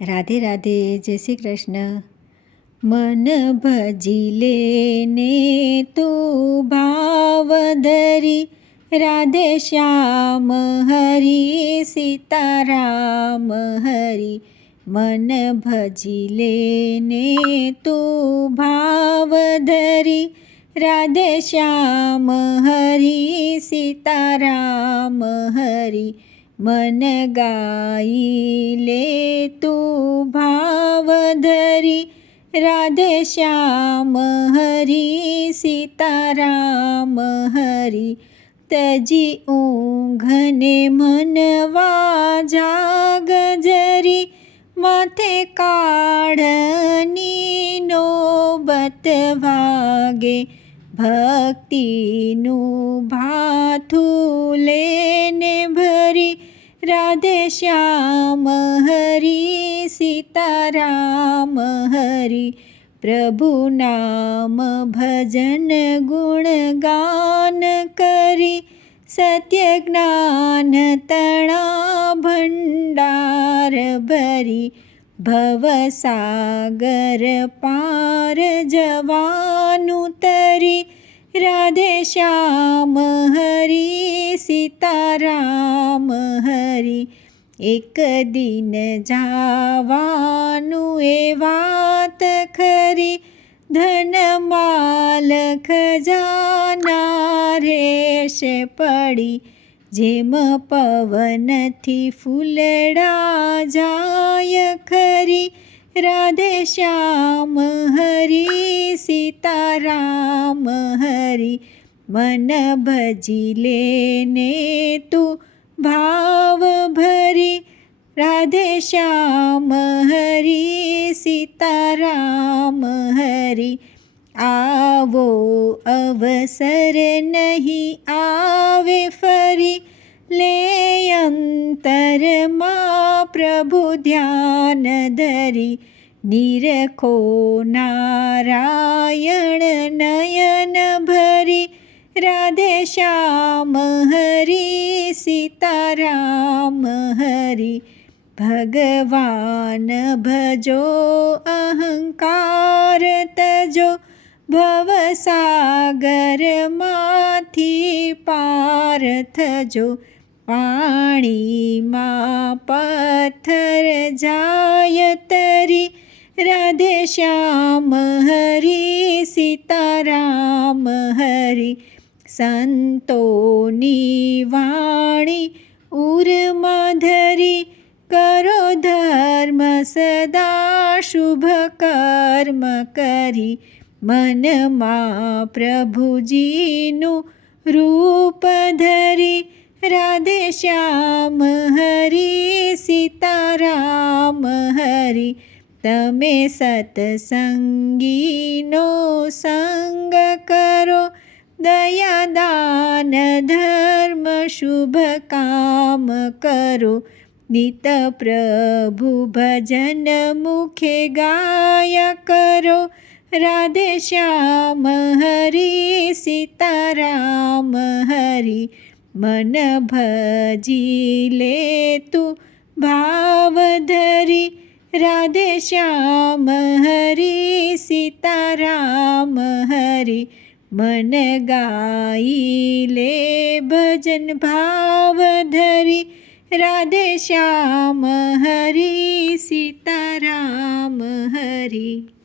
રાધે રાધે જય શ્રી કૃષ્ણ મન ભજી લેને તું ભાવ ધરી રાધે શ્યામ હરી સીતારામ હરી મન ભજી લેને તું ભાવ ધરી રાધે શ્યામ હરી સીતારામ હરી મન ગાઈ લે તું ભાવ ધરી રાધે શ્યામ હરી, સીતારામ હરી, તજી ઊંઘને મનવા જાગ જરી, માથે કાળની નોબત વાગે, ભક્તિનું ભાથું લેને ભરી રાધે શ્યામ, હરી સીતારામ, હરી પ્રભુ નામ, ભજન ગુણ ગાન કરી સત્ય જ્ઞાન તણા ભંડાર ભરી ભવસાગર પાર જવાનું તરી રાધે શ્યામ, હરી સીતારામ, હરી એક દિન જાવાનું એ વાત ખરી. ધન માલ ખજાના રેશે પડી જેમ પવનથી ફૂલડા જાય ખરી. રાધે શ્યામ હરી, સીતારામ હરી. મન ભજી લેને તું ભાવ ભરી રાધે શ્યામ હરી સીતારામ હરી આવો અવસર નહીં આવે ફરી લે અંતરમાં પ્રભુ ધ્યાન ધરી નિરખો નારાયણ નયન ભરી રાધે શ્યામ હરી સીતારામ હરી, ભગવાન ભજો અહંકાર તજો ભવસાગરમાંથી પાર થજો, પાણીમાં પથ્થર જાય તરી, રાધે શ્યામ હરી, સીતારામ હરી સંતોની વાણી ઉરમાં કરો ધર્મ સદા શુભ કર્મ કરી. મનમાં પ્રભુજીનું રૂપ ધરી. રાધે શ્યામ હરી સીતારામ હરી. તમે સત્સંગીનો સંગ કરો. દયાદાન ધર્મ શુભ કામ કરો નિત પ્રભુ ભજન મુખે ગાય કરો રાધે શ્યામ હરી સીતારામ હરી મન ભજી લે તું ભાવ ધરી રાધે શ્યામ હરી સીતારામ હરી મન ગાઈ લે ભજન ભાવ ધરી રાધે શ્યામ હરી સીતારામ હરી